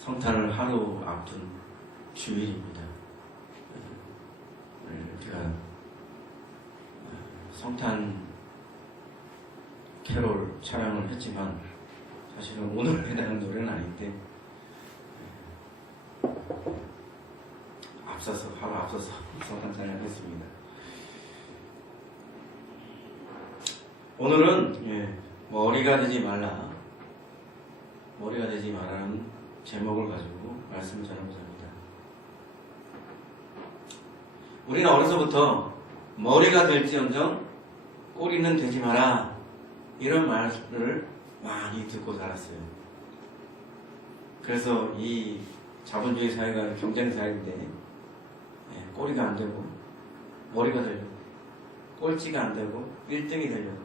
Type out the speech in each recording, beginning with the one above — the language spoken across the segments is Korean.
성탄을 하루 앞둔 주일입니다. 우리가 성탄 캐롤 촬영을 했지만 사실은 오늘 해당하는 노래는 아닌데 하루 앞서서 성탄 촬영을 했습니다. 오늘은 머리가 되지 말라는 제목을 가지고 말씀을 전하고자 합니다. 우리는 어려서부터 머리가 될지언정 꼬리는 되지 마라 이런 말을 많이 듣고 살았어요. 그래서 이 자본주의 사회가 경쟁 사회인데 꼬리가 안 되고 머리가 되려고 꼴찌가 안 되고 1등이 되려고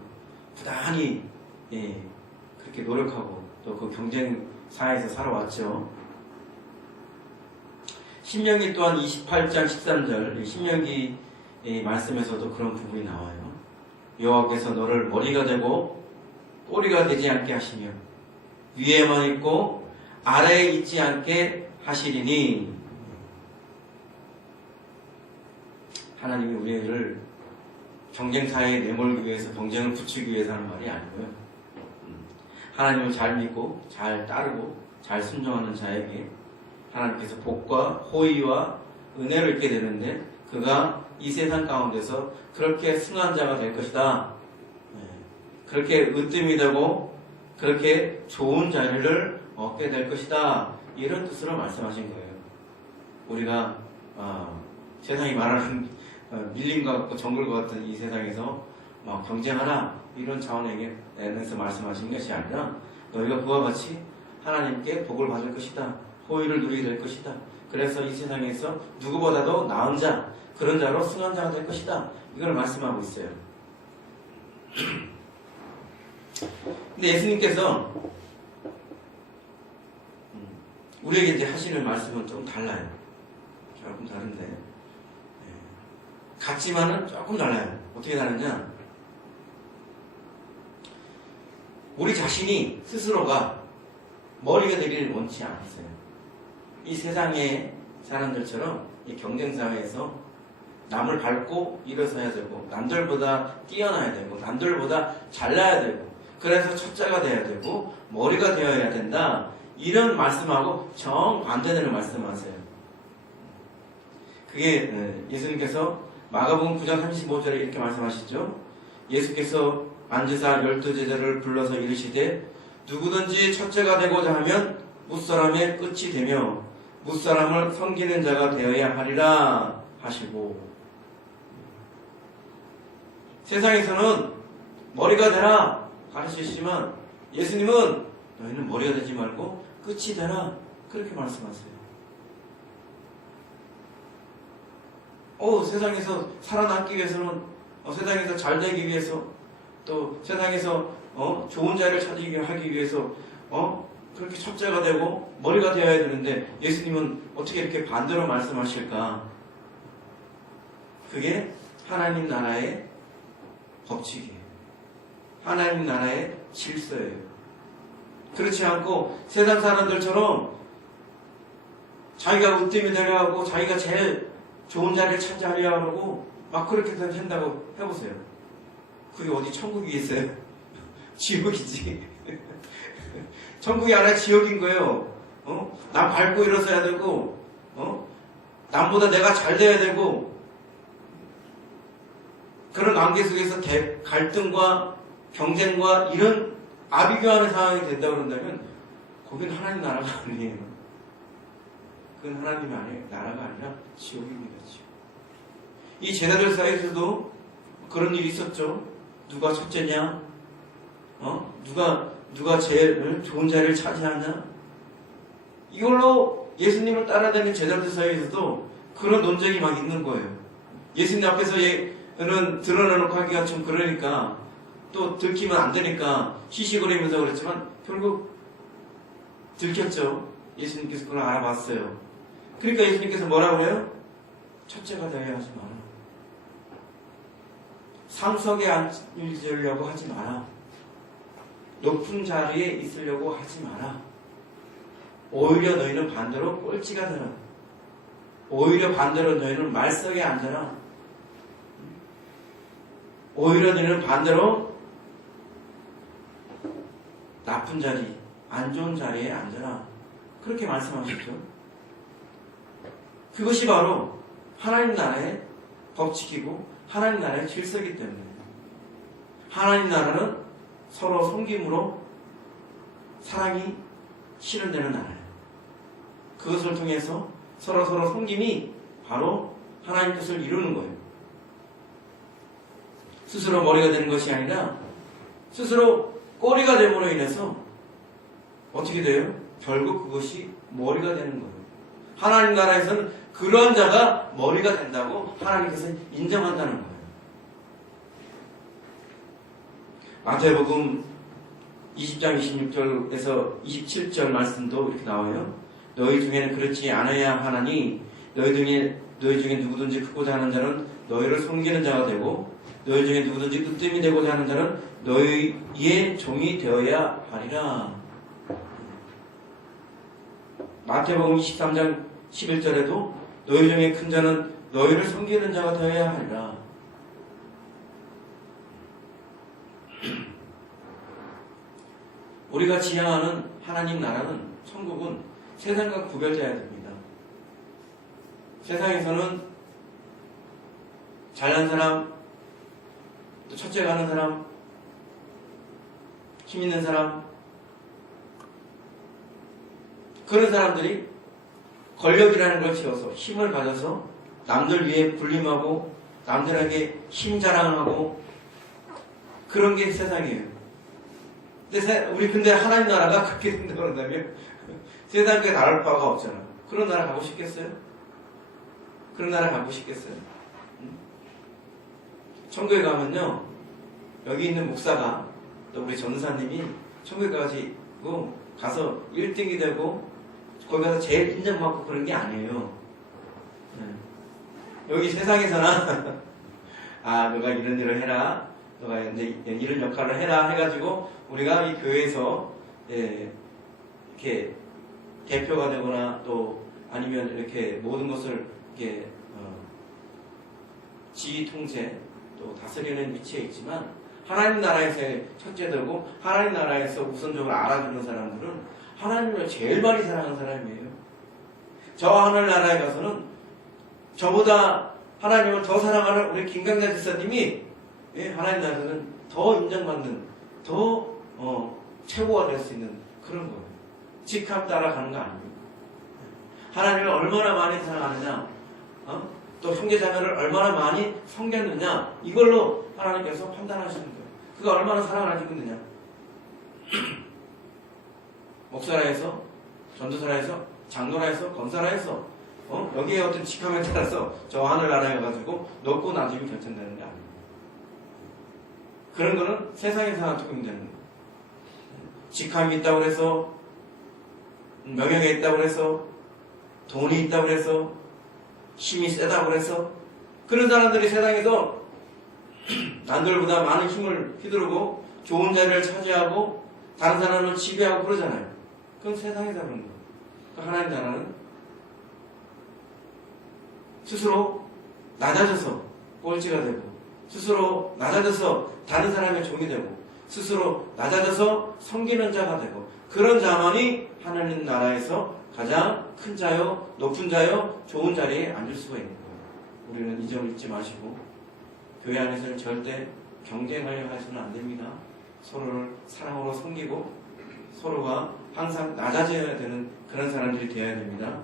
부단히 그렇게 노력하고 또 그 경쟁 사회에서 살아왔죠. 신명기 또한 28장 13절 신명기 말씀에서도 그런 부분이 나와요. 여호와께서 너를 머리가 되고 꼬리가 되지 않게 하시며 위에만 있고 아래에 있지 않게 하시리니 하나님이 우리를 경쟁사회에 내몰기 위해서 경쟁을 붙이기 위해서 하는 말이 아니고요. 하나님을 잘 믿고 잘 따르고 잘 순종하는 자에게 하나님께서 복과 호의와 은혜를 입게 되는데 그가 이 세상 가운데서 그렇게 승한 자가 될 것이다. 그렇게 으뜸이 되고 그렇게 좋은 자리를 얻게 될 것이다. 이런 뜻으로 말씀하신 거예요. 우리가 세상이 말하는 밀림과 같고 정글과 같은 이 세상에서 경쟁하라 이런 차원에서 말씀하신 것이 아니라 너희가 그와 같이 하나님께 복을 받을 것이다. 호의를 누리게 될 것이다. 그래서 이 세상에서 누구보다도 나은 자, 그런 자로 승한 자가 될 것이다. 이걸 말씀하고 있어요. 근데 예수님께서 우리에게 이제 하시는 말씀은 좀 달라요. 조금 다른데 같지만은 조금 달라요. 어떻게 다르냐? 우리 자신이 스스로가 머리가 되기를 원치 않았어요. 이 세상의 사람들처럼 이 경쟁사회에서 남을 밟고 일어서야 되고 남들보다 뛰어나야 되고 남들보다 잘나야 되고 그래서 첫째가 돼야 되고 머리가 되어야 된다. 이런 말씀하고 정반대되는 말씀하세요. 그게 예수님께서 마가복음 9장 35절에 이렇게 말씀하시죠. 예수께서 앉으사 12제자를 불러서 이르시되 누구든지 첫째가 되고자 하면 무사람의 끝이 되며 무사람을 섬기는 자가 되어야 하리라 하시고 세상에서는 머리가 되라 가르치시지만 예수님은 너희는 머리가 되지 말고 끝이 되라 그렇게 말씀하세요. 세상에서 살아남기 위해서는 세상에서 잘 되기 위해서 또 세상에서 좋은 자리를 찾기 하기 위해서 그렇게 첫째가 되고 머리가 되어야 되는데 예수님은 어떻게 이렇게 반대로 말씀하실까? 그게 하나님 나라의 법칙이에요. 하나님 나라의 질서예요. 그렇지 않고 세상 사람들처럼 자기가 으뜸이 되려 하고 자기가 제일 좋은 자리를 차지하려 하고 막 그렇게 된다고 해보세요. 그게 어디 천국이 있어요? 지옥이지. 천국이 아니라 지옥인 거예요. 남 밟고 일어서야 되고, 남보다 내가 잘 돼야 되고, 그런 관계 속에서 갈등과 경쟁과 이런 아비규하는 상황이 된다고 그런다면, 거긴 하나님 나라가 아니에요. 그건 하나님 나라가 아니라 지옥입니다, 지옥. 이 제자들 사이에서도 그런 일이 있었죠. 누가 첫째냐? 누가 제일 좋은 자리를 차지하냐? 이걸로 예수님을 따라다니는 제자들 사이에서도 그런 논쟁이 막 있는 거예요. 예수님 앞에서는 드러내놓고 하기가 좀 그러니까 또 들키면 안 되니까 시시거리면서 그랬지만 결국 들켰죠. 예수님께서 그걸 알아봤어요. 그러니까 예수님께서 뭐라고 해요? 첫째가 되어야 하지 마라. 상석에 앉으려고 하지 마라. 높은 자리에 있으려고 하지 마라. 오히려 너희는 반대로 꼴찌가 되라. 오히려 반대로 너희는 말석에 앉아라. 오히려 너희는 반대로 나쁜 자리, 안 좋은 자리에 앉아라. 그렇게 말씀하셨죠. 그것이 바로 하나님 나라의 법칙이고 하나님 나라의 질서이기 때문에 하나님 나라는 서로 섬김으로 사랑이 실현되는 나라예요. 그것을 통해서 서로 섬김이 바로 하나님 뜻을 이루는 거예요. 스스로 머리가 되는 것이 아니라 스스로 꼬리가 됨으로 인해서 어떻게 돼요? 결국 그것이 머리가 되는 거예요. 하나님 나라에서는 그러한 자가 머리가 된다고 하나님께서 인정한다는 거예요. 마태복음 20장 26절에서 27절 말씀도 이렇게 나와요. 너희 중에는 그렇지 않아야 하나니 너희 중에 누구든지 크고자 하는 자는 너희를 섬기는 자가 되고 너희 중에 누구든지 으뜸이 되고자 하는 자는 너희의 종이 되어야 하리라. 마태복음 23장 11절에도 너희 중에 큰 자는 너희를 섬기는 자가 되어야 하리라. 우리가 지향하는 하나님 나라는, 천국은 세상과 구별되어야 됩니다. 세상에서는 잘난 사람, 또 첫째 가는 사람, 힘 있는 사람, 그런 사람들이 권력이라는 걸 지어서 힘을 가져서 남들 위에 군림하고 남들에게 힘 자랑하고 그런 게 세상이에요. 근데 하나님 나라가 그렇게 된다고 그런다면 세상에 다를 바가 없잖아. 그런 나라 가고 싶겠어요? 그런 나라 가고 싶겠어요? 천국에 가면요, 여기 있는 목사가 또 우리 전사님이 천국에 가서 1등이 되고 거기 가서 제일 인정받고 그런 게 아니에요. 여기 세상에서는 너가 이런 일을 해라, 너가 이제 이런 역할을 해라 해가지고 우리가 이 교회에서 이렇게 대표가 되거나 또 아니면 이렇게 모든 것을 이렇게 지휘 통제 또 다스리는 위치에 있지만 하나님 나라에서의 첫째들고 하나님 나라에서 우선적으로 알아주는 사람들은 하나님을 제일 많이 사랑하는 사람이에요. 저 하늘 나라에 가서는 저보다 하나님을 더 사랑하는 우리 김강자 집사님이 하나님 나라에서는 더 인정받는, 더 최고가 될 수 있는 그런 거예요. 직함 따라가는 거 아닙니다. 하나님을 얼마나 많이 사랑하느냐, 또 형제자매를 얼마나 많이 섬겼느냐, 이걸로 하나님께서 판단하시는 거예요. 그가 얼마나 사랑을 해주고 있느냐. 목사라에서, 전도사라에서, 장로라에서, 권사라에서 여기에 어떤 직함에 따라서 저 하늘나라에 가가지고 높고 낮음이 결정되는 게 아닙니다. 그런 거는 세상에서 적용되는 거예요. 직함이 있다고 해서, 명예가 있다고 해서, 돈이 있다고 해서, 힘이 세다고 해서, 그런 사람들이 세상에서 남들보다 많은 힘을 휘두르고 좋은 자리를 차지하고 다른 사람을 지배하고 그러잖아요. 그건 세상에서 그런 거예요. 하나님 나라는 스스로 낮아져서 꼴찌가 되고, 스스로 낮아져서 다른 사람의 종이 되고, 스스로 낮아져서 섬기는 자가 되고, 그런 자만이 하나님 나라에서 가장 큰 자요, 높은 자요, 좋은 자리에 앉을 수가 있는 거예요. 우리는 이 점을 잊지 마시고 교회 안에서는 절대 경쟁하려 해서는 안 됩니다. 서로를 사랑으로 섬기고 서로가 항상 낮아져야 되는 그런 사람들이 되어야 됩니다.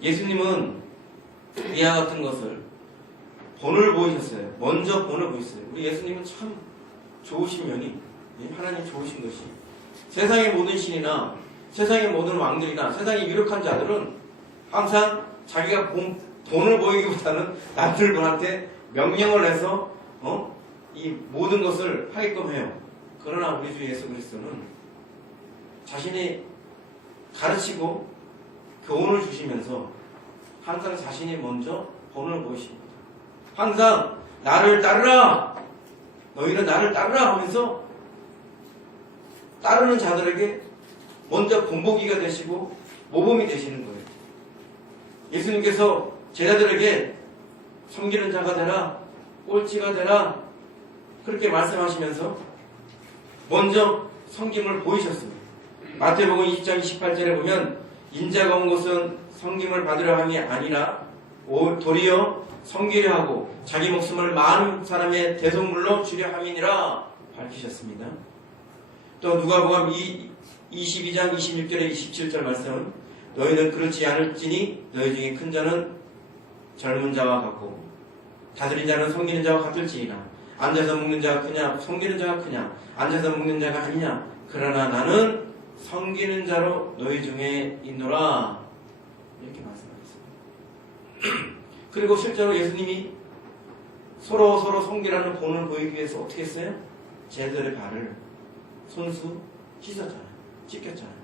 예수님은 이와 같은 것을 본을 보이셨어요. 먼저 본을 보이셨어요. 우리 예수님은 참 좋으신 면이, 하나님 좋으신 것이, 세상의 모든 신이나 세상의 모든 왕들이나 세상의 유력한 자들은 항상 자기가 본을 보이기보다는 남들한테 명령을 해서 이 모든 것을 하게끔 해요. 그러나 우리 주 예수 그리스도는 자신이 가르치고 교훈을 주시면서 항상 자신이 먼저 본을 보이십니다. 항상 나를 따르라, 너희는 나를 따르라 하면서 따르는 자들에게 먼저 본보기가 되시고 모범이 되시는 거예요. 예수님께서 제자들에게 섬기는 자가 되라, 꼴찌가 되라 그렇게 말씀하시면서 먼저 섬김을 보이셨습니다. 마태복음 20장 28절에 보면 인자가 온 것은 섬김을 받으려 함이 아니라 도리어 섬기려 하고 자기 목숨을 많은 사람의 대속물로 주려 함이니라 밝히셨습니다. 또 누가복음 22장 26절에 27절 말씀, 너희는 그렇지 않을지니 너희 중에 큰 자는 젊은 자와 같고 다스린 자는 섬기는 자와 같을지니라. 앉아서 먹는 자가 크냐 섬기는 자가 크냐, 앉아서 먹는 자가 아니냐, 그러나 나는 섬기는 자로 너희 중에 있노라 이렇게 말씀하셨습니다. 그리고 실제로 예수님이 서로 섬기라는 본을 보이기 위해서 어떻게 했어요? 제자들의 발을 손수 씻었잖아요. 씻겼잖아요.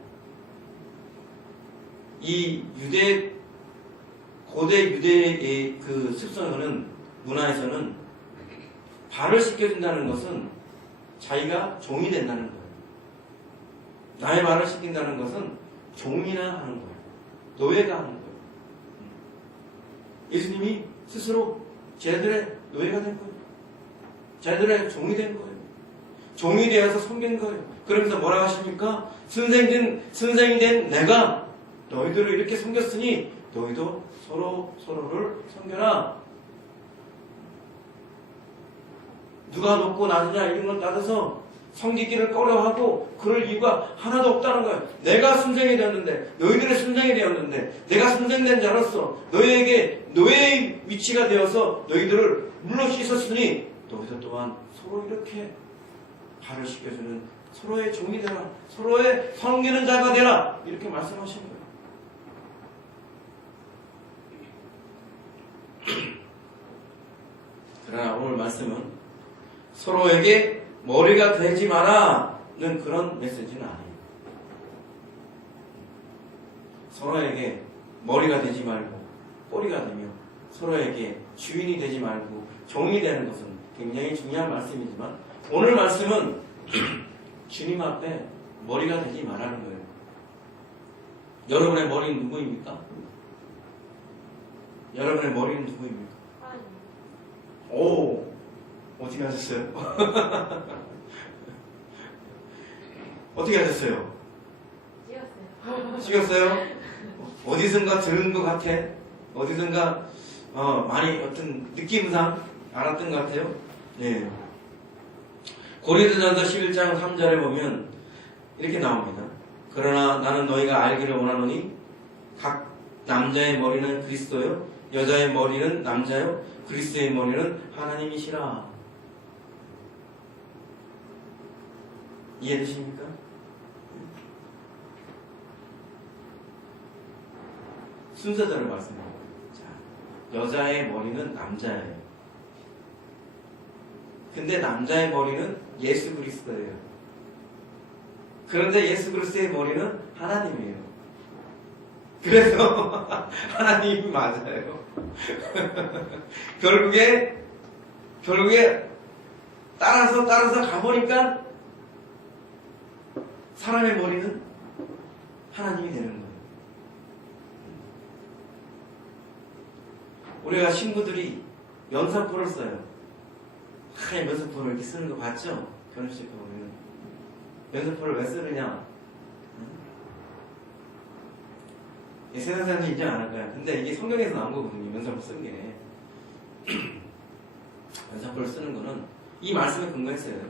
이 고대 유대의 그 습성은, 문화에서는 발을 씻겨준다는 것은 자기가 종이 된다는 거예요. 나의 발을 씻긴다는 것은 종이나 하는 거예요. 노예가 하는 거예요. 예수님이 스스로 제자들의 노예가 된 거예요. 제자들의 종이 된 거예요. 종이 되어서 섬긴 거예요. 그러면서 뭐라고 하십니까? 선생이 된 내가 너희들을 이렇게 섬겼으니 너희도 서로를 섬겨라. 누가 높고 낮으냐 이런 걸 따져서 섬기기를 꺼려하고 그럴 이유가 하나도 없다는 거예요. 내가 순생이 되었는데, 너희들의 순생이 되었는데, 내가 순생된 자로서 너희에게 노예의 위치가 되어서 너희들을 물로 씻었으니 너희들 또한 서로 이렇게 발을 씻겨주는 서로의 종이 되라, 서로의 섬기는 자가 되라 이렇게 말씀하신 거예요. 그러나 오늘 말씀은 서로에게 머리가 되지 마라는 그런 메시지는 아니에요. 서로에게 머리가 되지 말고 꼬리가 되며 서로에게 주인이 되지 말고 종이 되는 것은 굉장히 중요한 말씀이지만 오늘 말씀은 주님 앞에 머리가 되지 말라는 거예요. 여러분의 머리는 누구입니까? 여러분의 머리는 누구입니까? 오, 어떻게 하셨어요? 어떻게 하셨어요? 찍었어요? 어디선가 들은 것 같아? 어디선가 많이 어떤 느낌상 알았던 것 같아요? 네. 고린도전서 11장 3절에 보면 이렇게 나옵니다. 그러나 나는 너희가 알기를 원하노니 각 남자의 머리는 그리스도요, 여자의 머리는 남자요, 그리스도의 머리는 하나님이시라. 이해되십니까? 순서대로 말씀합니다. 자, 여자의 머리는 남자예요. 근데 남자의 머리는 예수 그리스도예요. 그런데 예수 그리스도의 머리는 하나님이에요. 그래서 하나님이 맞아요. 결국에 따라서 가보니까 사람의 머리는 하나님이 되는 거예요. 우리가 신부들이 면사포를 써요. 하얀 면사포를 이렇게 쓰는 거 봤죠? 결혼식 보면 면사포를 왜 쓰느냐? 세상 사람들이 인정 안 할 거야. 근데 이게 성경에서 나온 거거든요. 면사포 쓰는 게. 면사포를 쓰는 거는 이 말씀에 근거했어요.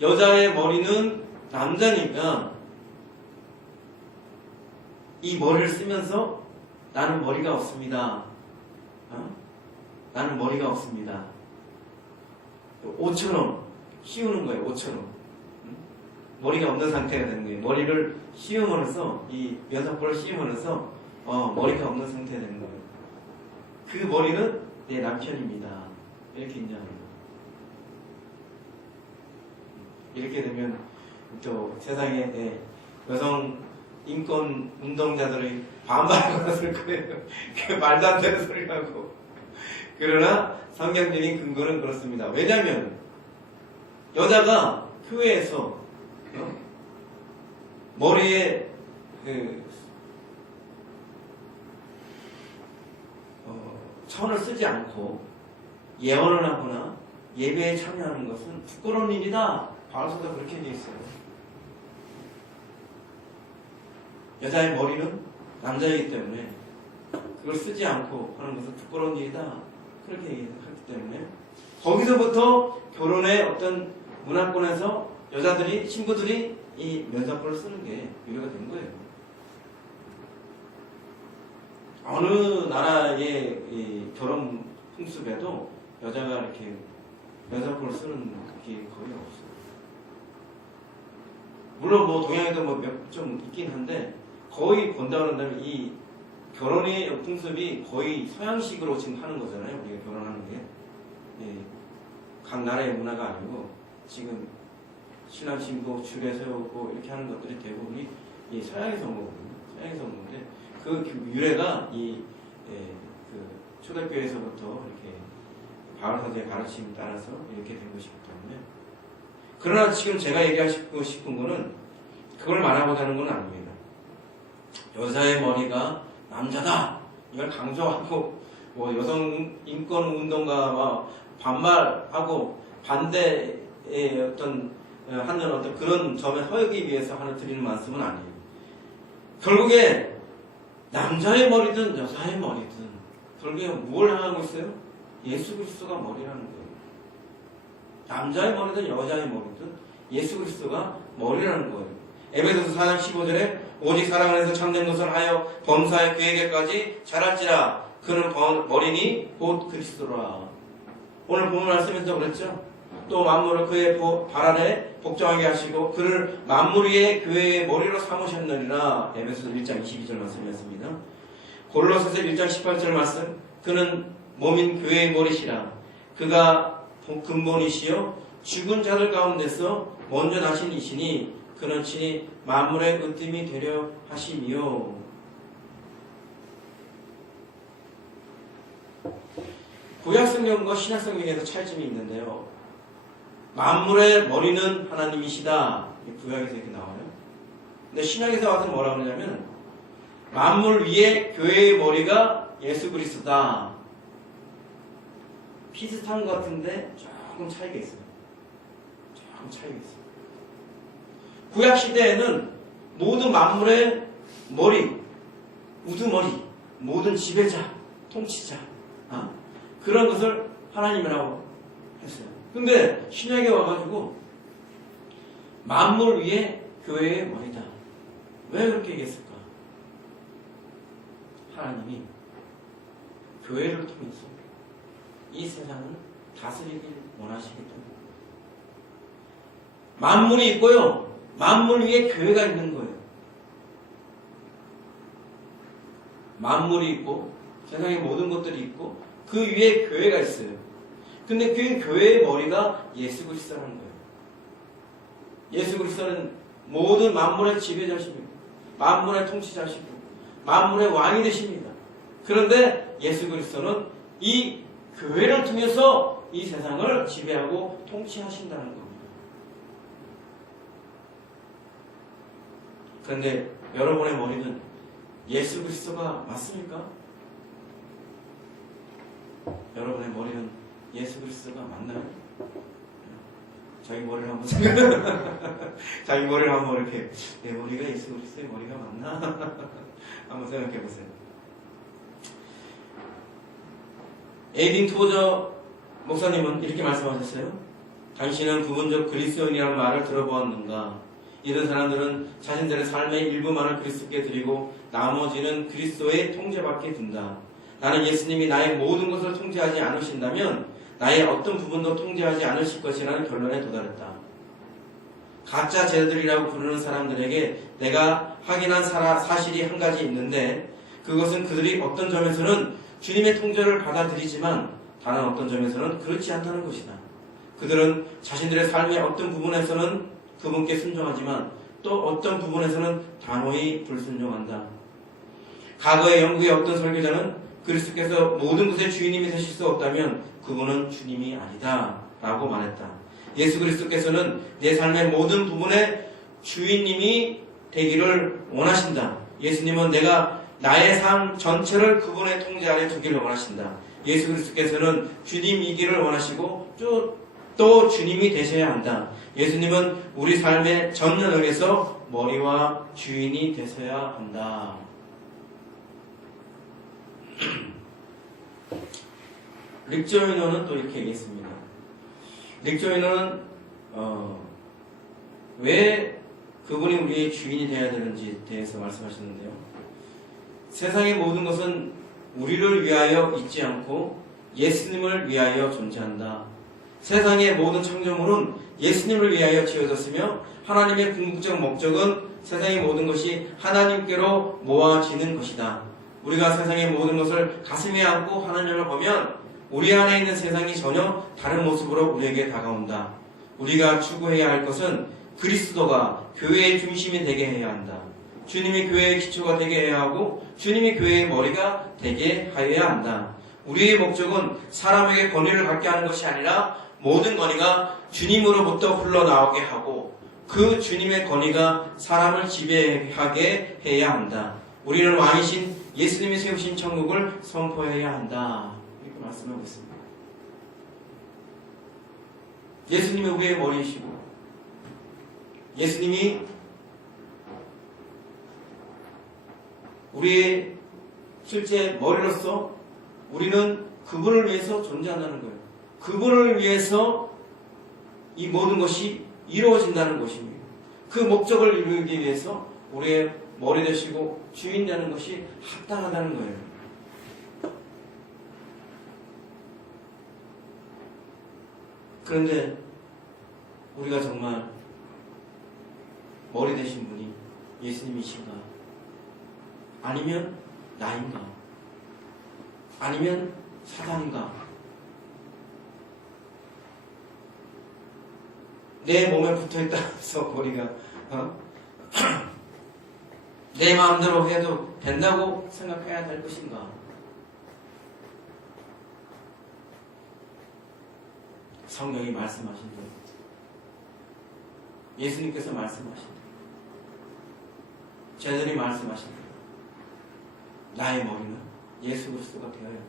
여자의 머리는 남자니까 이 머리를 쓰면서 나는 머리가 없습니다. 나는 머리가 없습니다. 옷처럼 씌우는 거예요. 옷처럼. 머리가 없는 상태가 되는 거예요. 머리를 씌움으로써, 이 면사포를 씌움으로써 머리가 없는 상태가 되는 거예요. 그 머리는 내 남편입니다. 이렇게 인정하는 거예요. 이렇게 되면 또 세상에 여성 인권 운동자들의 반발을 받았을 거예요. 그 말도 안 되는 소리라고. 그러나 성경적인 근거는 그렇습니다. 왜냐하면 여자가 교회에서 머리에 천을 쓰지 않고 예언을 하거나 예배에 참여하는 것은 부끄러운 일이다. 바울서도 그렇게 되어 있어요. 여자의 머리는 남자이기 때문에 그걸 쓰지 않고 하는 것은 부끄러운 일이다. 그렇게 얘기하기 때문에 거기서부터 결혼의 어떤 문화권에서 여자들이, 신부들이 이 면사포를 쓰는 게 유래가 된 거예요. 어느 나라의 이 결혼 풍습에도 여자가 이렇게 면사포를 쓰는 게 거의 없어요. 물론 뭐 동양에도 뭐 몇 좀 있긴 한데 거의 본다 그런다면 이 결혼의 풍습이 거의 서양식으로 지금 하는 거잖아요. 우리가 결혼하는 게. 예, 각 나라의 문화가 아니고 지금 신랑 신부 줄에 세우고 이렇게 하는 것들이 대부분이 이 서양에서 온 거거든요. 서양에서 온 건데 그 유래가 이 그 초대교회에서부터 이렇게 바울 사도의 가르침에 따라서 이렇게 된 것이기 때문에 그러나 지금 제가 얘기하고 싶은 거는 그걸 말하고자 하는 건 아닙니다. 여자의 머리가 남자다 이걸 강조하고 뭐 여성 인권 운동가와 반발하고 반대의 어떤 하는 어떤 그런 점에 서기 위해서 하는 드리는 말씀은 아니에요. 결국에 남자의 머리든 여자의 머리든 결국에 뭘 향하고 있어요? 예수 그리스도가 머리라는 거예요. 남자의 머리든 여자의 머리든 예수 그리스도가 머리라는 거예요. 에베소서 4장 15절에 오직 사랑 안에서 참된 것을 하여 범사의 그에게까지 자랄지라 그는 머리니 곧 그리스도라. 오늘 본문 말씀에서 그랬죠. 또 만물을 그의 발 아래 복종하게 하시고 그를 만물 위에 교회의 머리로 삼으셨느니라. 에베소서 1장 22절 말씀이었습니다. 골로새서 1장 18절 말씀 그는 몸인 교회의 머리시라. 그가 근본이시요 죽은 자들 가운데서 먼저 나신 이시니 그는 친히 만물의 으뜸이 되려 하심이요. 구약성경과 신약성경에서 차이점이 있는데요. 만물의 머리는 하나님이시다. 구약에서 이렇게 나와요. 근데 신약에서 와서 뭐라고 그러냐면 만물 위에 교회의 머리가 예수 그리스도다. 비슷한 것 같은데 조금 차이가 있어요. 조금 차이가 있어요. 구약 시대에는 모든 만물의 머리, 우두머리, 모든 지배자, 통치자, 그런 것을 하나님이라고 했어요. 근데 신약에 와가지고 만물 위에 교회의 머리다. 왜 그렇게 얘기했을까? 하나님이 교회를 통해서 이 세상을 다스리길 원하시기 때문에 만물이 있고요. 만물 위에 교회가 있는 거예요. 만물이 있고 세상의 모든 것들이 있고 그 위에 교회가 있어요. 근데 그 교회의 머리가 예수 그리스도라는 거예요. 예수 그리스도는 모든 만물의 지배자십니다. 만물의 통치자시고 만물의 왕이 되십니다. 그런데 예수 그리스도는 이 교회를 통해서 이 세상을 지배하고 통치하신다는 겁니다. 그런데 여러분의 머리는 예수 그리스도가 맞습니까? 여러분의 머리는 예수 그리스도가 맞나요? 자기 머리를 한번 자기 머리를 한번 이렇게 내 머리가 예수 그리스도의 머리가 맞나? 한번 생각해 보세요. 에이딘 토저 목사님은 이렇게 말씀하셨어요. 당신은 부분적 그리스도인이라는 말을 들어보았는가? 이런 사람들은 자신들의 삶의 일부만을 그리스도께 드리고 나머지는 그리스도의 통제받게 둔다. 나는 예수님이 나의 모든 것을 통제하지 않으신다면 나의 어떤 부분도 통제하지 않으실 것이라는 결론에 도달했다. 가짜 제자들이라고 부르는 사람들에게 내가 확인한 사실이 한 가지 있는데 그것은 그들이 어떤 점에서는 주님의 통제를 받아들이지만 다른 어떤 점에서는 그렇지 않다는 것이다. 그들은 자신들의 삶의 어떤 부분에서는 그분께 순종하지만 또 어떤 부분에서는 단호히 불순종한다. 과거의 영국의 어떤 설교자는 그리스도께서 모든 것의 주인님이 되실 수 없다면 그분은 주님이 아니다 라고 말했다. 예수 그리스도께서는 내 삶의 모든 부분의 주인님이 되기를 원하신다. 예수님은 나의 삶 전체를 그분의 통제 아래 두기를 원하신다. 예수 그리스도께서는 주님이기를 원하시고 또 주님이 되셔야 한다. 예수님은 우리 삶의 전 영역에서 머리와 주인이 되셔야 한다. 릭 조이너는 또 이렇게 얘기했습니다. 릭 조이너는 왜 그분이 우리의 주인이 되어야 되는지에 대해서 말씀하셨는데요. 세상의 모든 것은 우리를 위하여 있지 않고 예수님을 위하여 존재한다. 세상의 모든 창조물은 예수님을 위하여 지어졌으며 하나님의 궁극적 목적은 세상의 모든 것이 하나님께로 모아지는 것이다. 우리가 세상의 모든 것을 가슴에 안고 하나님을 보면 우리 안에 있는 세상이 전혀 다른 모습으로 우리에게 다가온다. 우리가 추구해야 할 것은 그리스도가 교회의 중심이 되게 해야 한다. 주님이 교회의 기초가 되게 해야 하고 주님이 교회의 머리가 되게 하여야 한다. 우리의 목적은 사람에게 권위를 갖게 하는 것이 아니라 모든 권위가 주님으로부터 흘러나오게 하고 그 주님의 권위가 사람을 지배하게 해야 한다. 우리는 왕이신 예수님이 세우신 천국을 선포해야 한다. 이렇게 말씀하고 있습니다. 예수님이 우리의 머리이시고 예수님이 우리의 실제 머리로서 우리는 그분을 위해서 존재한다는 거예요. 그분을 위해서 이 모든 것이 이루어진다는 것입니다. 그 목적을 이루기 위해서 우리의 머리 되시고 주인 되는 것이 합당하다는 거예요. 그런데 우리가 정말 머리 되신 분이 예수님이신가? 아니면 나인가? 아니면 사단인가? 내 몸에 붙어있다 해서 머리가 내 마음대로 해도 된다고 생각해야 될 것인가? 성경이 말씀하신 대로 예수님께서 말씀하신 대로 제자들이 말씀하신 대로 나의 머리는 예수 그리스도가 되어야 합니다.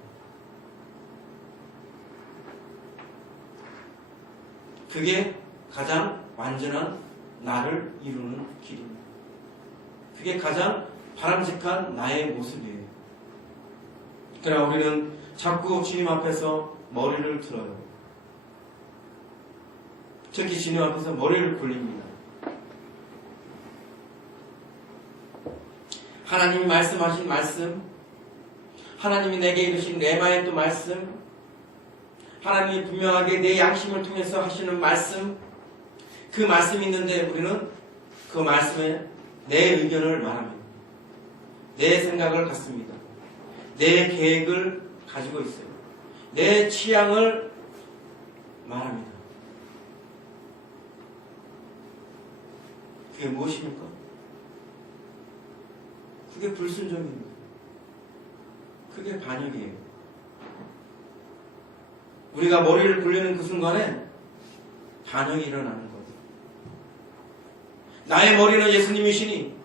그게 가장 완전한 나를 이루는 길입니다. 그게 가장 바람직한 나의 모습이에요. 그러나 우리는 자꾸 주님 앞에서 머리를 들어요. 특히 주님 앞에서 머리를 굴립니다. 하나님이 말씀하신 말씀, 하나님이 내게 이루신 레마의 또 말씀, 하나님이 분명하게 내 양심을 통해서 하시는 말씀, 그 말씀이 있는데 우리는 그 말씀에 내 의견을 말합니다. 내 생각을 갖습니다. 내 계획을 가지고 있어요. 내 취향을 말합니다. 그게 무엇입니까? 그게 불순종입니다. 그게 반역이에요. 우리가 머리를 굴리는 그 순간에 반역이 일어나는 거예요. 나의 머리는 예수님이시니,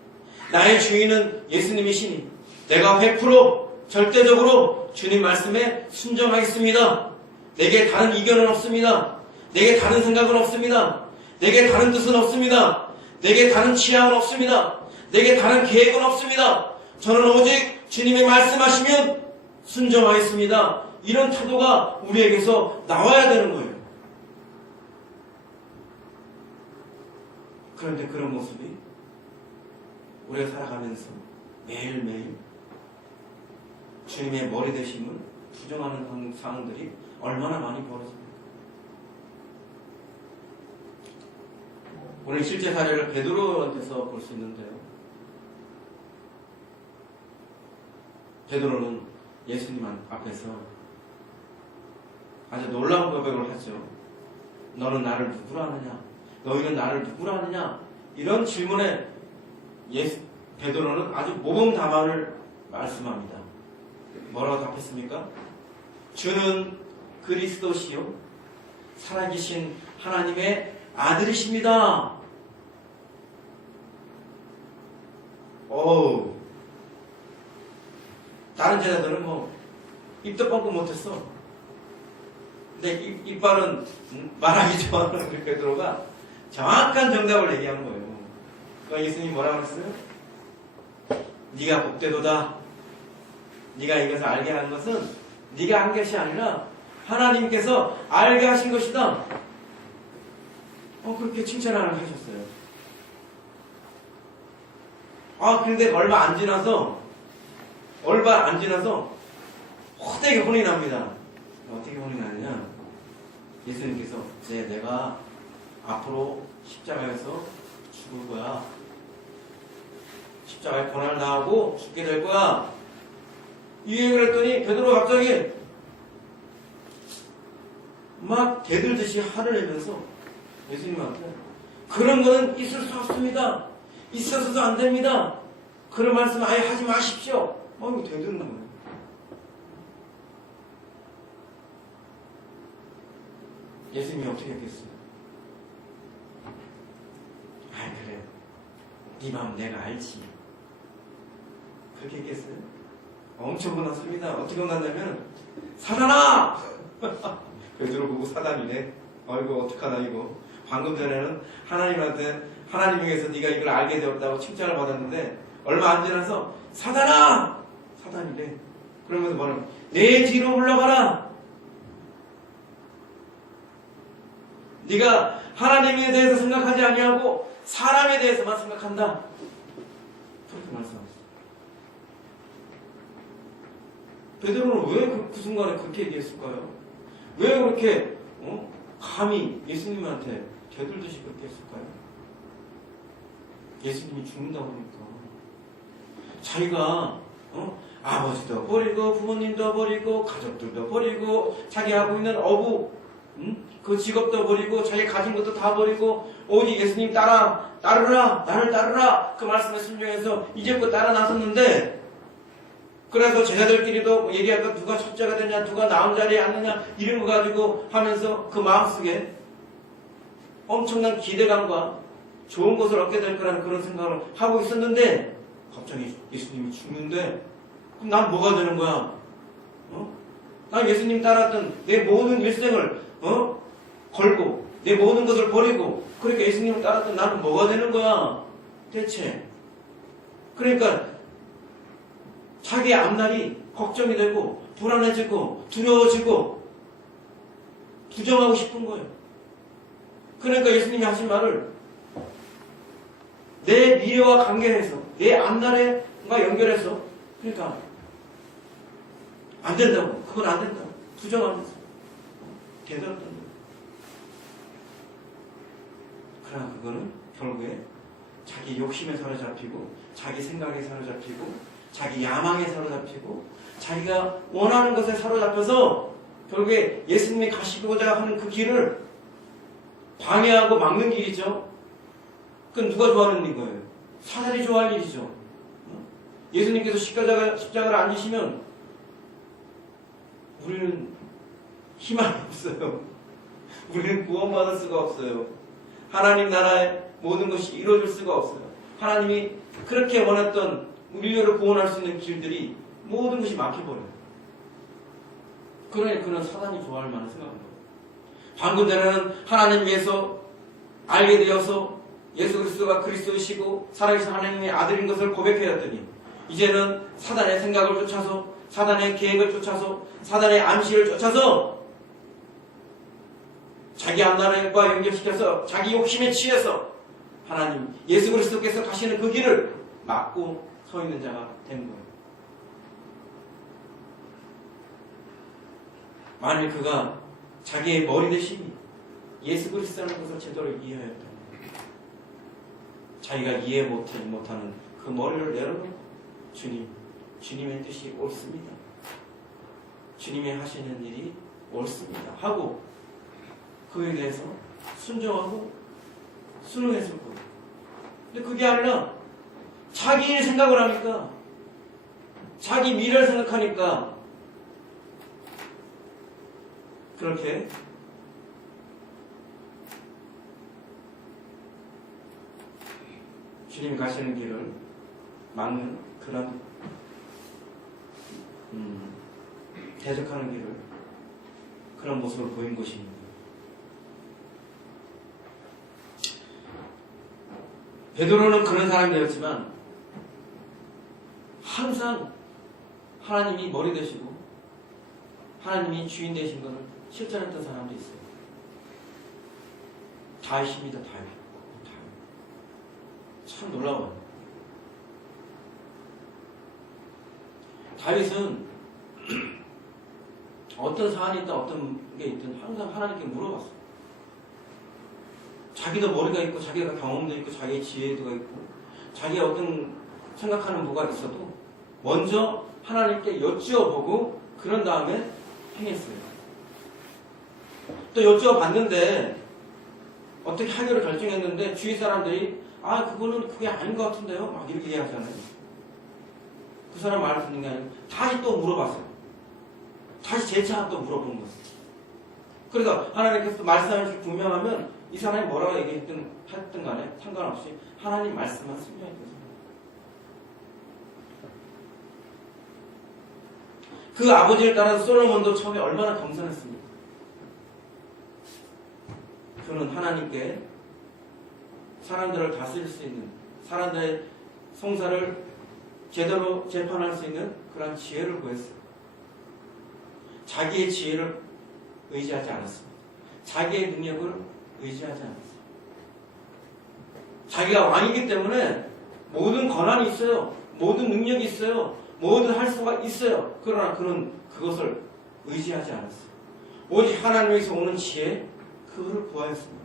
나의 주인은 예수님이시니, 내가 100% 절대적으로 주님 말씀에 순종하겠습니다. 내게 다른 이견은 없습니다. 내게 다른 생각은 없습니다. 내게 다른 뜻은 없습니다. 내게 다른 취향은 없습니다. 내게 다른 계획은 없습니다. 저는 오직 주님이 말씀하시면 순종하겠습니다. 이런 태도가 우리에게서 나와야 되는 거예요. 그런데 그런 모습이 우리가 살아가면서 매일매일 주님의 머리 되심을 부정하는 상황들이 얼마나 많이 벌어집니까? 오늘 실제 사례를 베드로한테서 볼 수 있는데요. 베드로는 예수님 앞에서 아주 놀라운 고백을 하죠. 너는 나를 누구라 하느냐? 너희는 나를 누구라 하느냐? 이런 질문에 베드로는 아주 모범 답안을 말씀합니다. 뭐라고 답했습니까? 주는 그리스도시요 살아계신 하나님의 아들이십니다. 어우, 다른 제자들은 뭐 입도 뻥끗 못했어. 근데 이빨은 말하기 좋아하는 우리 베드로가 정확한 정답을 얘기하는 거예요. 그러니까 예수님이 뭐라고 그랬어요? 네가 복되도다. 네가 이것을 알게 한 것은 네가 한 것이 아니라 하나님께서 알게 하신 것이다. 그렇게 칭찬을 하셨어요. 그런데 얼마 안 지나서 호되게 혼이 납니다. 어떻게 혼이 나느냐? 예수님께서 이제 내가 앞으로 십자가에서 죽을 거야. 십자가에 고난을 당하고 죽게 될 거야. 이 얘기를 했더니 베드로가 갑자기 막 대들듯이 화를 내면서 예수님한테 그런 거는 있을 수 없습니다. 있어서도 안 됩니다. 그런 말씀 아예 하지 마십시오. 이거 대드는 거예요. 예수님이 어떻게 했겠어요? 그래. 네 마음 내가 알지. 그렇게 했겠어요? 엄청 혼났습니다. 어떻게 혼났냐면 사단아! 베드로 보고 사단이네. 아이고 어떡하나 이거. 방금 전에는 하나님 위해서 네가 이걸 알게 되었다고 칭찬을 받았는데 얼마 안 지나서 사단아! 사단이래. 그러면서 뭐냐면 내 뒤로 물러가라. 네가 하나님에 대해서 생각하지 아니하고 사람에 대해서만 생각한다. 그렇게 말씀하셨어요. 베드로는 왜 그 순간에 그렇게 얘기했을까요? 왜 그렇게 감히 예수님한테 되돌듯이 그렇게 했을까요? 예수님이 죽는다고 하니까 자기가 아버지도 버리고 부모님도 버리고 가족들도 버리고 자기 하고 있는 어부 그 직업도 버리고 자기 가진 것도 다 버리고 오직 예수님 따르라 나를 따르라 그 말씀에 순종해서 이제껏 따라 나섰는데 그래서 제자들끼리도 얘기할까 누가 첫째가 되냐 누가 나은 자리에 앉느냐 이런 거 가지고 하면서 그 마음속에 엄청난 기대감과 좋은 것을 얻게 될 거라는 그런 생각을 하고 있었는데 갑자기 예수님이 죽는데 그럼 난 뭐가 되는 거야? 난 예수님 따랐던 내 모든 일생을 걸고 내 모든 것을 버리고 그렇게 예수님을 따랐던 나는 뭐가 되는 거야? 대체 그러니까 자기의 앞날이 걱정이 되고 불안해지고 두려워지고 부정하고 싶은 거예요. 그러니까 예수님이 하신 말을 내 미래와 관계해서 내 앞날과 연결해서 그러니까 안 된다고 그건 안 된다고 부정하면서 대단했던 거예요. 그러나 그거는 결국에 자기 욕심에 사로잡히고 자기 생각에 사로잡히고 자기 야망에 사로잡히고 자기가 원하는 것에 사로잡혀서 결국에 예수님이 가시고자 하는 그 길을 방해하고 막는 길이죠. 그건 누가 좋아하는 거예요? 사단이 좋아할 일이죠. 예수님께서 십자가를 안 지시면 우리는 희망이 없어요. 우리는 구원받을 수가 없어요. 하나님 나라의 모든 것이 이루어질 수가 없어요. 하나님이 그렇게 원했던 인류를 구원할 수 있는 길들이 모든 것이 막혀버려요. 그러니 그는 사단이 좋아할 만한 생각인 거예요. 방금 전에는 하나님 위해서 알게 되어서 예수 그리스도가 그리스도이시고 살아계신 하나님의 아들인 것을 고백하였더니 이제는 사단의 생각을 쫓아서 사단의 계획을 쫓아서 사단의 암시를 쫓아서 자기 앞날과 연결시켜서 자기 욕심에 취해서 하나님 예수 그리스도께서 가시는 그 길을 막고 서 있는 자가 된 거예요. 만일 그가 자기의 머리 대신 예수 그리스도라는 것을 제대로 이해하였다면 자기가 이해 못하는 그 머리를 내려놓고 주님의 뜻이 옳습니다. 주님이 하시는 일이 옳습니다. 하고 그에 대해서 순종하고 순응했을 거예요. 근데 그게 아니라 자기 일 생각을 하니까 자기 미래를 생각하니까 그렇게 주님이 가시는 길을 막는 그런 대적하는 길을 그런 모습을 보인 것입니다. 베드로는 그런 사람이 되었지만 항상 하나님이 머리 되시고 하나님이 주인 되신 것을 실천했던 사람도 있어요. 다윗입니다. 다윗. 참 놀라워요. 다윗은 어떤 사안이 있든 어떤 게 있든 항상 하나님께 물어봤어요. 자기도 머리가 있고 자기가 경험도 있고 자기의 지혜도 있고 자기가 어떤 생각하는 뭐가 있어도 먼저 하나님께 여쭈어보고 그런 다음에 행했어요. 또 여쭈어봤는데 어떻게 하기로 결정했는데 주위 사람들이 그거는 그게 아닌 것 같은데요? 막 이렇게 얘기하잖아요. 그 사람 말을 듣는 게 아니고 다시 또 물어봤어요. 다시 재차 또 물어본 거예요. 그래서 하나님께서 말씀하시고 분명하면 이 사람이 뭐라고 얘기했든 간에 상관없이 하나님 말씀만 순종해야 돼요. 그 아버지를 따라서 솔로몬도 처음에 얼마나 겸손했습니까? 그는 하나님께 사람들을 다스릴 수 있는, 사람들의 송사를 제대로 재판할 수 있는 그런 지혜를 구했어요. 자기의 지혜를 의지하지 않았습니다. 자기의 능력을 의지하지 않았어요. 자기가 왕이기 때문에 모든 권한이 있어요. 모든 능력이 있어요. 뭐든 할 수가 있어요. 그러나 그는 그것을 의지하지 않았어요. 오직 하나님에서 오는 지혜, 그거를 구하였습니다.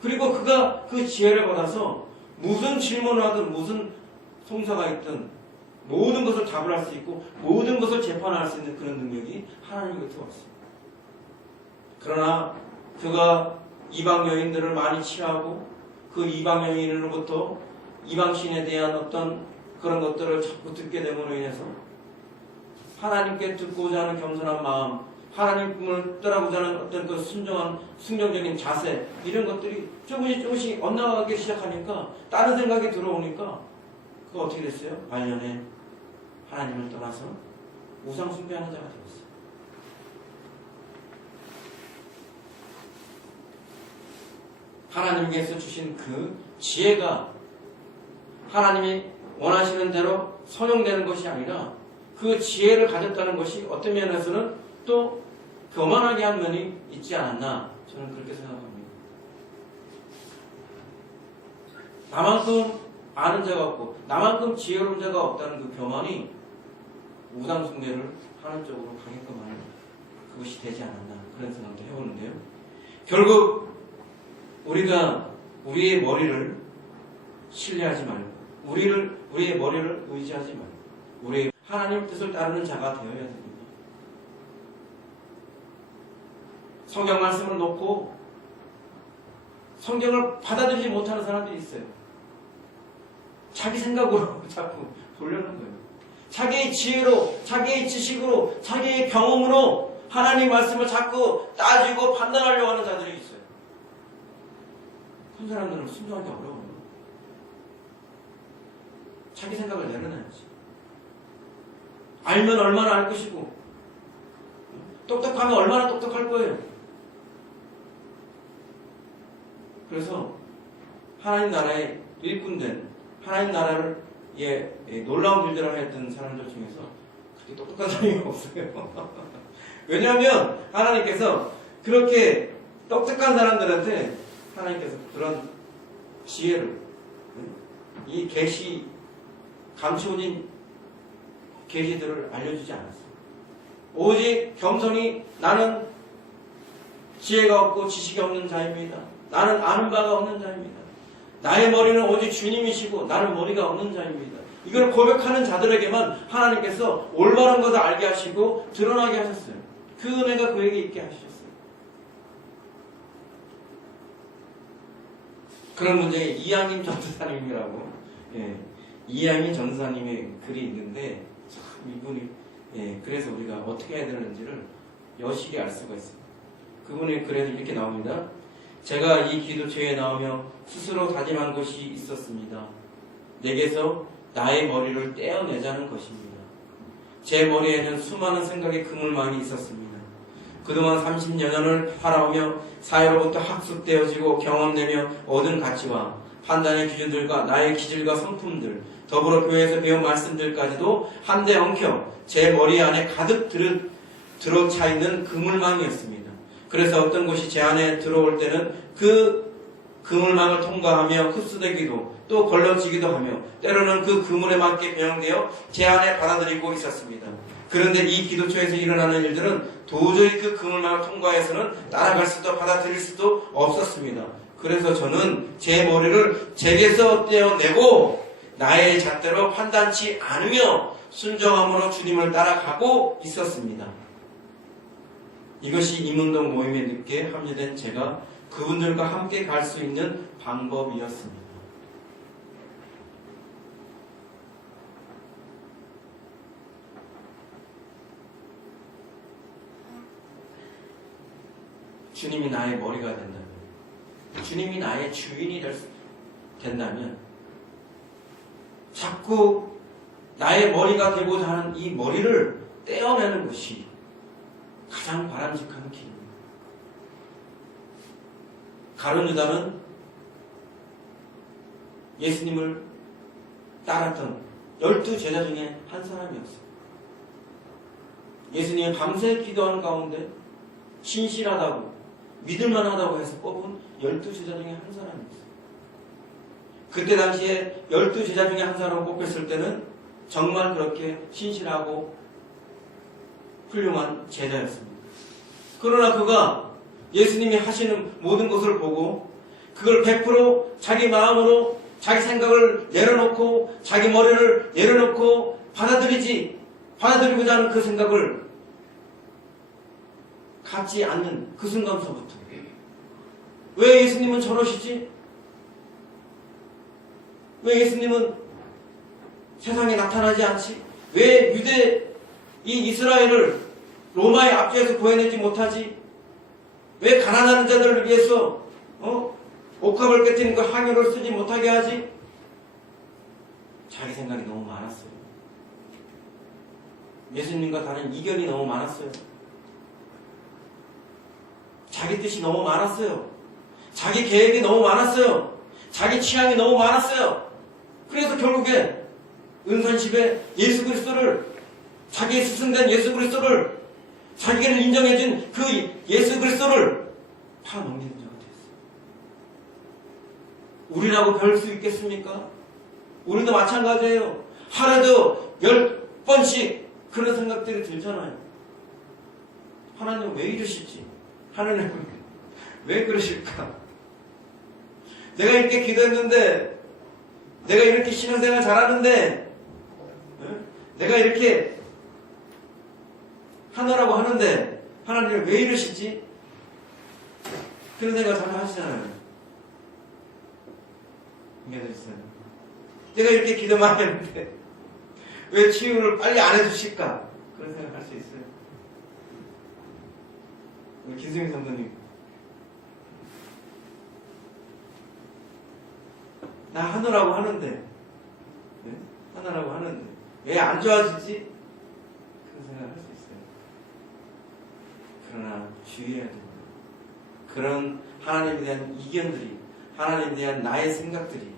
그리고 그가 그 지혜를 받아서 무슨 질문을 하든 무슨 송사가 있든 모든 것을 답을 할 수 있고 모든 것을 재판할 수 있는 그런 능력이 하나님 곁에 왔습니다. 그러나 그가 이방 여인들을 많이 취하고 그 이방 여인으로부터 이방신에 대한 어떤 그런 것들을 자꾸 듣게 됨으로 인해서 하나님께 듣고자 하는 겸손한 마음, 하나님을 따라고자 하는 어떤 그 순종한 순종적인 자세, 이런 것들이 조금씩 엇나가기 시작하니까 다른 생각이 들어오니까 그거 어떻게 됐어요? 말년에 하나님을 떠나서 우상 숭배하는 자가 되었어요. 하나님께서 주신 그 지혜가 하나님이 원하시는 대로 선용되는 것이 아니라 그 지혜를 가졌다는 것이 어떤 면에서는 또 교만하게 한 면이 있지 않았나, 저는 그렇게 생각합니다. 나만큼 아는 자가 없고 나만큼 지혜로운 자가 없다는 그 교만이 우상 숭배를 하는 쪽으로 가게끔 하는 그것이 되지 않았나, 그런 생각도 해보는데요. 결국 우리가 우리의 머리를 신뢰하지 말고 우리의 머리를 의지하지 말고 우리의 하나님 뜻을 따르는 자가 되어야 됩니다. 성경 말씀을 놓고 성경을 받아들이지 못하는 사람들이 있어요. 자기 생각으로 자꾸 보려는 거예요. 자기의 지혜로, 자기의 지식으로, 자기의 경험으로 하나님 말씀을 자꾸 따지고 판단하려고 하는 자들이 있어요. 그런 사람들은 순종하기 어려워요. 자기 생각을 내려놔야지. 알면 얼마나 알 것이고 똑똑하면 얼마나 똑똑할 거예요. 그래서 하나님 나라의 일꾼된 하나님 나라를 놀라운 일들을 했던 사람들 중에서 그렇게 똑똑한 사람이 없어요. 왜냐하면 하나님께서 그렇게 똑똑한 사람들한테 하나님께서 그런 지혜를, 이 계시, 감추어진 계시들을 알려주지 않았어요. 오직 겸손히 나는 지혜가 없고 지식이 없는 자입니다. 나는 아는 바가 없는 자입니다. 나의 머리는 오직 주님이시고 나는 머리가 없는 자입니다. 이걸 고백하는 자들에게만 하나님께서 올바른 것을 알게 하시고 드러나게 하셨어요. 그 은혜가 그에게 있게 하셨어요. 그런 문제에 이양임 전도사님이라고, 이양임 전도사님의 글이 있는데 참 이분이, 그래서 우리가 어떻게 해야 되는지를 여실히 알 수가 있습니다. 그분의 글에서 이렇게 나옵니다. 제가 이 기도처에 나오며 스스로 다짐한 것이 있었습니다. 내게서 나의 머리를 떼어내자는 것입니다. 제 머리에는 수많은 생각의 그물망이 있었습니다. 그동안 30여 년을 살아오며 사회로부터 학습되어지고 경험되며 얻은 가치와 판단의 기준들과 나의 기질과 성품들, 더불어 교회에서 배운 말씀들까지도 한데 엉켜 제 머리 안에 가득 들어차 있는 그물망이었습니다. 그래서 어떤 것이 제 안에 들어올 때는 그 그물망을 통과하며 흡수되기도 또 걸러지기도 하며 때로는 그 그물에 맞게 변형되어 제 안에 받아들이고 있었습니다. 그런데 이 기도처에서 일어나는 일들은 도저히 그 그물망을 통과해서는 따라갈 수도 받아들일 수도 없었습니다. 그래서 저는 제 머리를 제게서 떼어내고 나의 잣대로 판단치 않으며 순정함으로 주님을 따라가고 있었습니다. 이것이 임운동 모임에 늦게 합류된 제가 그분들과 함께 갈 수 있는 방법이었습니다. 주님이 나의 머리가 된다면, 주님이 나의 주인이 된다면 자꾸 나의 머리가 되고자 하는 이 머리를 떼어내는 것이 가장 바람직한 길입니다. 가룟 유다는 예수님을 따랐던 12제자 중에 한 사람이었어요. 예수님이 밤새 기도하는 가운데 신실하다고 믿을만하다고 해서 뽑은 12제자 중에 한 사람이었어요. 그때 당시에 12제자 중에 한 사람을 뽑혔을 때는 정말 그렇게 신실하고 훌륭한 제자였습니다. 그러나 그가 예수님이 하시는 모든 것을 보고 그걸 100% 자기 마음으로 자기 생각을 내려놓고 자기 머리를 내려놓고 받아들이고자 하는 그 생각을 갖지 않는 그 순간서부터 왜 예수님은 저러시지? 왜 예수님은 세상에 나타나지 않지? 왜 이 이스라엘을 로마의 압제에서 구해내지 못하지? 왜 가난한 자들을 위해서 옥합을 깨뜨린 그 항해를 쓰지 못하게 하지? 자기 생각이 너무 많았어요. 예수님과 다른 이견이 너무 많았어요. 자기 뜻이 너무 많았어요. 자기 계획이 너무 많았어요. 자기 취향이 너무 많았어요. 그래서 결국에 은선십에 예수 그리스도를, 자기의 스승된 예수 그리스도를, 자기를 인정해준 그 예수 그리스도를 다 넘기는 자가 됐어요. 우리라고 별 수 있겠습니까? 우리도 마찬가지예요. 하루에도 10번씩 그런 생각들이 들잖아요. 하나님 왜 이러시지? 하나님 왜 그러실까? 내가 이렇게 기도했는데, 내가 이렇게 신앙생활 잘하는데, 내가 이렇게 하느라고 하는데 하나님 왜 이러시지? 그런 생각 잘 하시잖아요. 믿어주세요. 내가 이렇게 기도 많이 했는데 왜 치유를 빨리 안 해주실까? 그런 생각할 수 있어요. 우리 기승희 선생님, 나 하느라고 하는데 왜 안 좋아지지? 그런 생각을 할 수 있어요. 그러나 주의해야 됩니다. 그런 하나님에 대한 이견들이, 하나님에 대한 나의 생각들이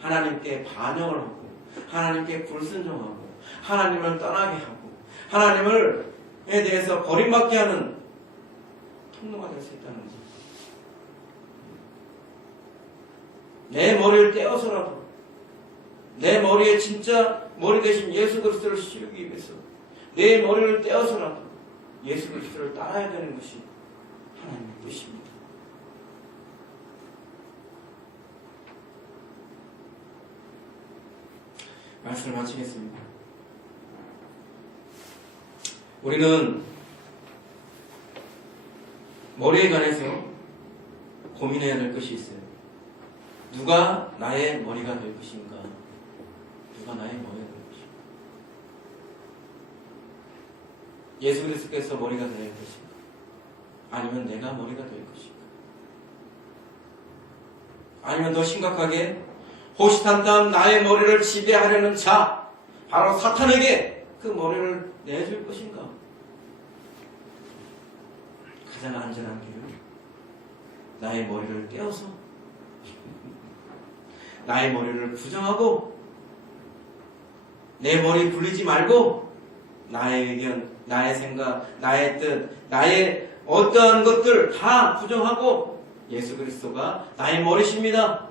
하나님께 반역을 하고 하나님께 불순종하고 하나님을 떠나게 하고 하나님에 대해서 버림받게 하는 통로가 될 수 있다는 거죠. 내 머리를 떼어서라도 내 머리에 진짜 머리 대신 예수 그리스도를 씌우기 위해서 내 머리를 떼어서라도 예수 그리스도를 따라야 되는 것이 하나님의 뜻입니다. 말씀을 마치겠습니다. 우리는 머리에 관해서 고민해야 될 것이 있어요. 누가 나의 머리가 될 것인가? 누가 나의 머리가 될 것인가? 예수 그리스도께서 머리가 될 것인가? 아니면 내가 머리가 될 것인가? 아니면 더 심각하게 호시탐탐 나의 머리를 지배하려는 자, 바로 사탄에게 그 머리를 내줄 것인가? 가장 안전한 길은 나의 머리를 떼어서 나의 머리를 부정하고 내 머리 굴리지 말고 나의 의견, 나의 생각, 나의 뜻, 나의 어떠한 것들 다 부정하고 예수 그리스도가 나의 머리십니다.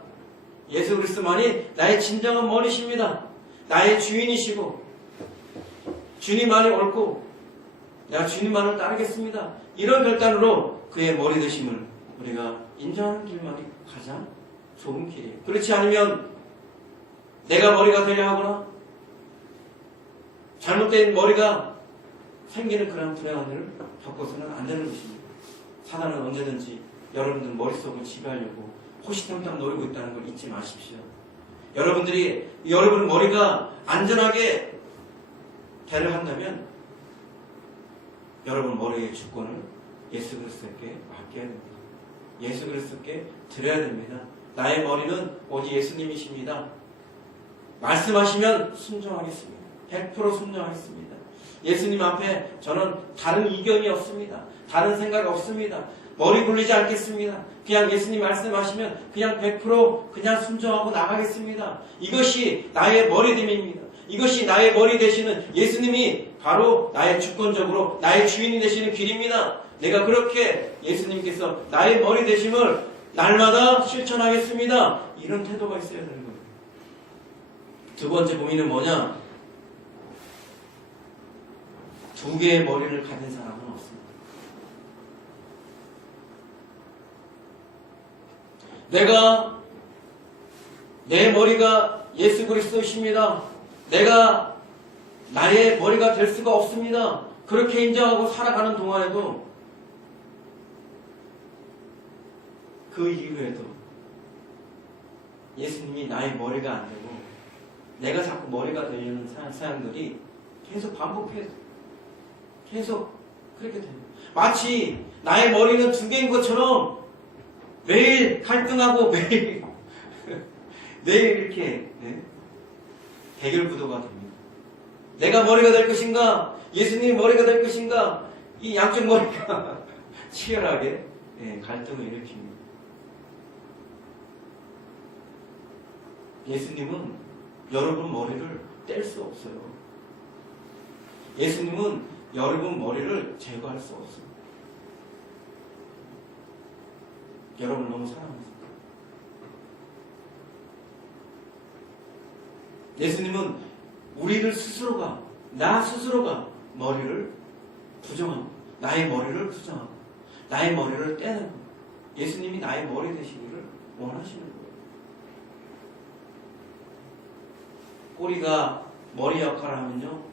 예수 그리스도만이 나의 진정한 머리십니다. 나의 주인이시고 주님만이 옳고 내가 주님만을 따르겠습니다. 이런 결단으로 그의 머리 되심을 우리가 인정하는 길만이 가장 좋은 길이에요. 그렇지 않으면 내가 머리가 되려 하거나 잘못된 머리가 생기는 그런 불행한 일을 겪어서는 안 되는 것입니다. 사단은 언제든지 여러분들 머릿속을 지배하려고 호시탐탐 노리고 있다는 걸 잊지 마십시오. 여러분들이 여러분 머리가 안전하게 되려 한다면 여러분 머리의 주권을 예수 그리스도께 맡겨야 됩니다. 예수 그리스도께 드려야 됩니다. 나의 머리는 오직 예수님이십니다. 말씀하시면 순종하겠습니다. 100% 순종하겠습니다. 예수님 앞에 저는 다른 이견이 없습니다. 다른 생각 없습니다. 머리 굴리지 않겠습니다. 그냥 예수님 말씀하시면 그냥 100% 그냥 순종하고 나가겠습니다. 이것이 나의 머리됨입니다. 이것이 나의 머리 되시는 예수님이 바로 나의 주권적으로 나의 주인이 되시는 길입니다. 내가 그렇게 예수님께서 나의 머리 되심을 날마다 실천하겠습니다. 이런 태도가 있어야 되는 거예요. 두 번째 고민은 뭐냐? 두 개의 머리를 가진 사람은 없습니다. 내 머리가 예수 그리스도이십니다. 내가 나의 머리가 될 수가 없습니다. 그렇게 인정하고 살아가는 동안에도 그 이후에도 예수님이 나의 머리가 안 되고 내가 자꾸 머리가 되려는 사람들이 계속 반복해서 계속 그렇게 됩니다. 마치 나의 머리는 두 개인 것처럼 매일 갈등하고 매일 이렇게 대결구도가 됩니다. 내가 머리가 될 것인가? 예수님이 머리가 될 것인가? 이 양쪽 머리가 치열하게 갈등을 일으킵니다. 예수님은 여러분 머리를 뗄 수 없어요. 예수님은 여러분 머리를 제거할 수 없습니다. 여러분 너무 사랑합니다. 예수님은 우리를 스스로가, 나 스스로가 머리를 부정하고, 나의 머리를 부정하고, 나의 머리를 떼는 것. 예수님이 나의 머리 되시기를 원하시는 거예요. 꼬리가 머리 역할을 하면요,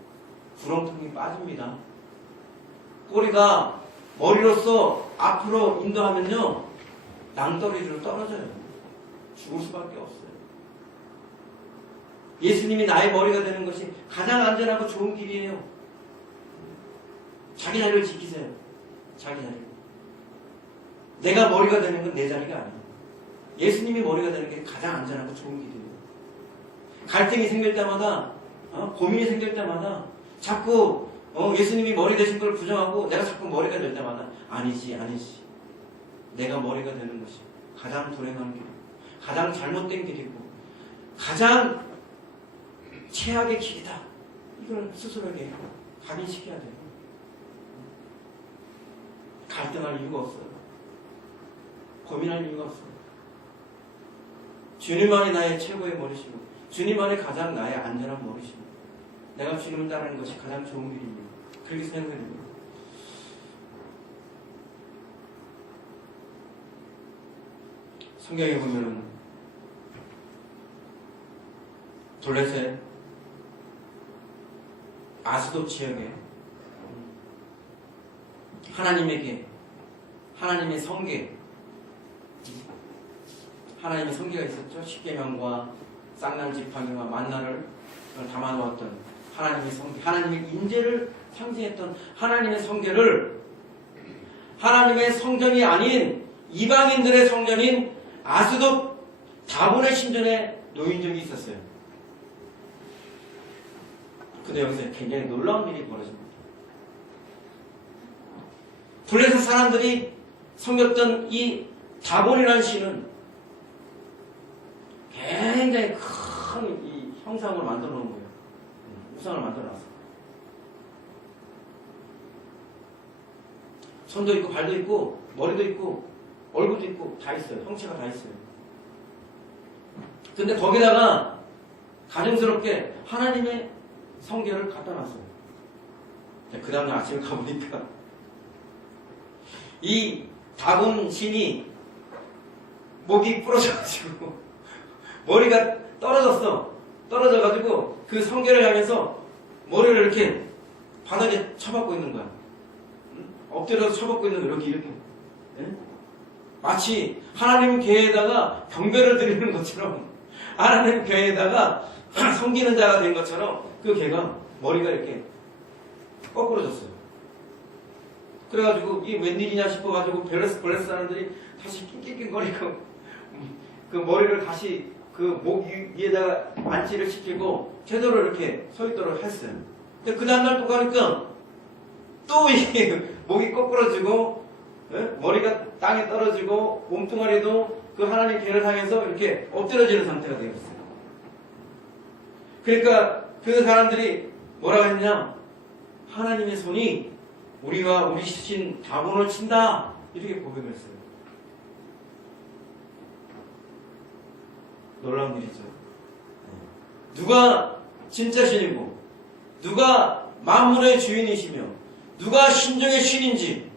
구렁텅이 빠집니다. 꼬리가 머리로서 앞으로 인도하면요, 낭떠러지로 떨어져요. 죽을 수밖에 없어요. 예수님이 나의 머리가 되는 것이 가장 안전하고 좋은 길이에요. 자기 자리를 지키세요. 자기 자리. 내가 머리가 되는 건 내 자리가 아니에요. 예수님이 머리가 되는 게 가장 안전하고 좋은 길이에요. 갈등이 생길 때마다, 고민이 생길 때마다 자꾸 예수님이 머리 되신 걸 부정하고 내가 자꾸 머리가 될 때마다 아니지. 내가 머리가 되는 것이 가장 불행한 길이고 가장 잘못된 길이고 가장 최악의 길이다. 이걸 스스로에게 각인시켜야 돼요. 갈등할 이유가 없어요. 고민할 이유가 없어요. 주님만이 나의 최고의 머리시고 주님만이 가장 나의 안전한 머리시고 내가 주님을 따르는 것이 가장 좋은 길입니다. 그렇게 생각해야 됩니다. 성경에 보면은 돌레셋 아스돗 지역에 하나님의 성계가 있었죠. 십계명과 쌍난지팡이와 만나를 담아놓았던 하나님의 성계, 하나님의 인재를 상징했던 하나님의 성계를 하나님의 성전이 아닌 이방인들의 성전인 아스돗 다곤의 신전에 놓인 적이 있었어요. 근데 여기서 굉장히 놀라운 일이 벌어집니다. 블레셋 사람들이 섬겼던 이 다곤이라는 신은 굉장히 큰 이 형상을 만들어 놓은 거예요. 우상을 만들어 놨어요. 손도 있고 발도 있고 머리도 있고 얼굴도 있고 다 있어요. 형체가 다 있어요. 근데 거기다가 가정스럽게 하나님의 성결을 갖다 놨어요. 그 다음날 아침에 가보니까 이 다곤 신이 목이 부러져가지고 머리가 떨어져가지고 그 성결을 향해서 머리를 이렇게 바닥에 쳐박고 있는 거야. 엎드려서 쳐박고 있는 거야. 이렇게. 네? 마치 하나님 궤에다가 경배를 드리는 것처럼 하나님 궤에다가 섬기는 자가 된 것처럼 그 개가 머리가 이렇게 거꾸러졌어요. 그래가지고 이게 웬일이냐 싶어가지고 블레셋 사람들이 다시 낑낑낑거리고 그 머리를 다시 그 목 위에다가 안치를 시키고 제대로 이렇게 서 있도록 했어요. 근데 그 다음날 또 가니까 또 이게 목이 거꾸러지고 머리가 땅에 떨어지고 몸뚱아리도 그 하나님 궤를 향해서 이렇게 엎드려지는 상태가 되었어요. 그러니까 그 사람들이 뭐라고 했냐? 하나님의 손이 우리와 우리 신 다곤을 친다 이렇게 고백을 했어요. 놀라운 일이죠. 누가 진짜 신이고 누가 만물의 주인이시며 누가 신정의 신인지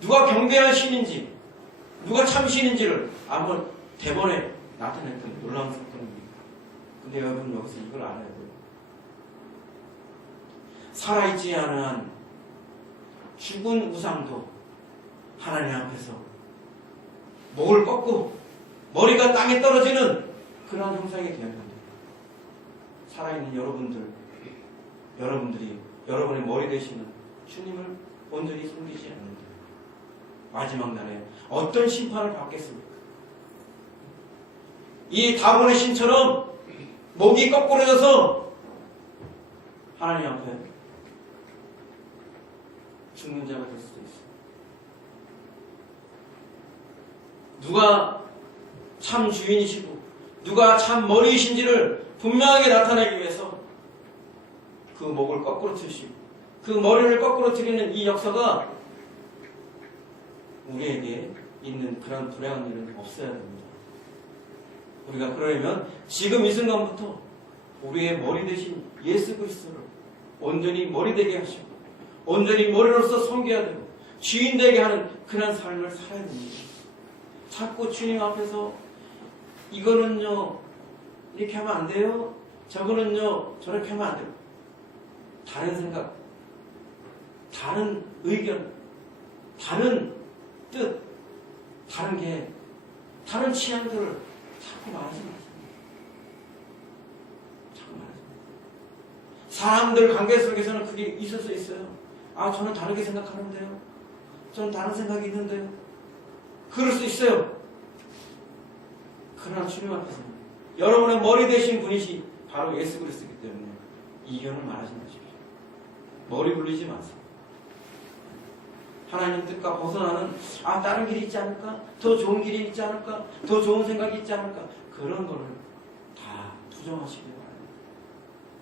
누가 경배할 신인지 누가 참 신인지를 한번 대본에 나타냈던 놀라운 사건입니다. 근데 여러분 여기서 이걸 알아야 돼요. 살아있지 않은 한 죽은 우상도 하나님 앞에서 목을 꺾고 머리가 땅에 떨어지는 그런 형상이 되었는데 살아있는 여러분들이 여러분의 머리 되시는 주님을 온전히 섬기지 않는데 마지막 날에 어떤 심판을 받겠습니까? 이 다곤의 신처럼 목이 거꾸러져서 하나님 앞에 죽는 자가 될 수도 있어요. 누가 참 주인이시고 누가 참 머리이신지를 분명하게 나타내기 위해서 그 목을 거꾸로 트시고 그 머리를 거꾸로 트리는 이 역사가 우리에게 있는 그런 불행한 일은 없어야 됩니다. 우리가 그러려면 지금 이 순간부터 우리의 머리 대신 예수 그리스도를 온전히 머리 되게 하시고 온전히 머리로서 섬겨야 되고 주인 되게 하는 그런 삶을 살아야 됩니다. 자꾸 주님 앞에서 이거는요 이렇게 하면 안 돼요. 저거는요 저렇게 하면 안 돼요. 다른 생각, 다른 의견, 다른 뜻, 다른 게, 다른 취향들을 자꾸 말하지 마세요. 자꾸 말하지 마세요. 사람들 관계 속에서는 그게 있을 수 있어요. 아, 저는 다르게 생각하는데요. 저는 다른 생각이 있는데요. 그럴 수 있어요. 그러나 주님 앞에서는 여러분의 머리 되신 분이시 바로 예수 그리스도이기 때문에 이견을 말하지 마십시오. 머리 굴리지 마세요. 하나님 뜻과 벗어나는 다른 길이 있지 않을까? 더 좋은 길이 있지 않을까? 더 좋은 생각이 있지 않을까? 그런 거를 다 투정하시기 바랍니다.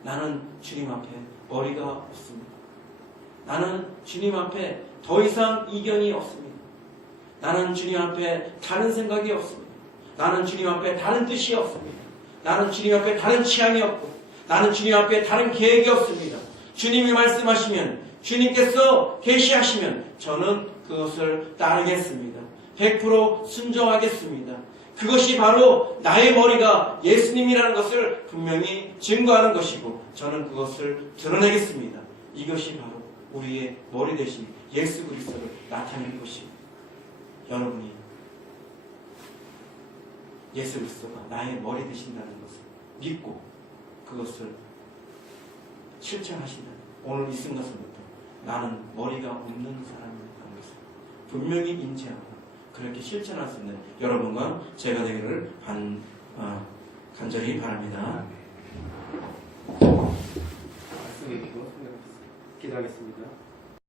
나는 주님 앞에 머리가 없습니다. 나는 주님 앞에 더 이상 이견이 없습니다. 나는 주님 앞에 다른 생각이 없습니다. 나는 주님 앞에 다른 뜻이 없습니다. 나는 주님 앞에 다른 취향이 없고 나는 주님 앞에 다른 계획이 없습니다. 주님이 말씀하시면 주님께서 계시하시면 저는 그것을 따르겠습니다. 100% 순종하겠습니다. 그것이 바로 나의 머리가 예수님이라는 것을 분명히 증거하는 것이고 저는 그것을 드러내겠습니다. 이것이 바로 우리의 머리 대신 예수 그리스도를 나타내는 것입니다. 여러분이 예수 그리스도가 나의 머리 되신다는 것을 믿고 그것을 실천하신다면 오늘 이 순간부터 나는 머리가 없는 사람이라는 것을 분명히 인지하고 그렇게 실천할 수 있는 여러분과 제가 되기를 간절히 바랍니다. 말씀해 주시고 기도하겠습니다.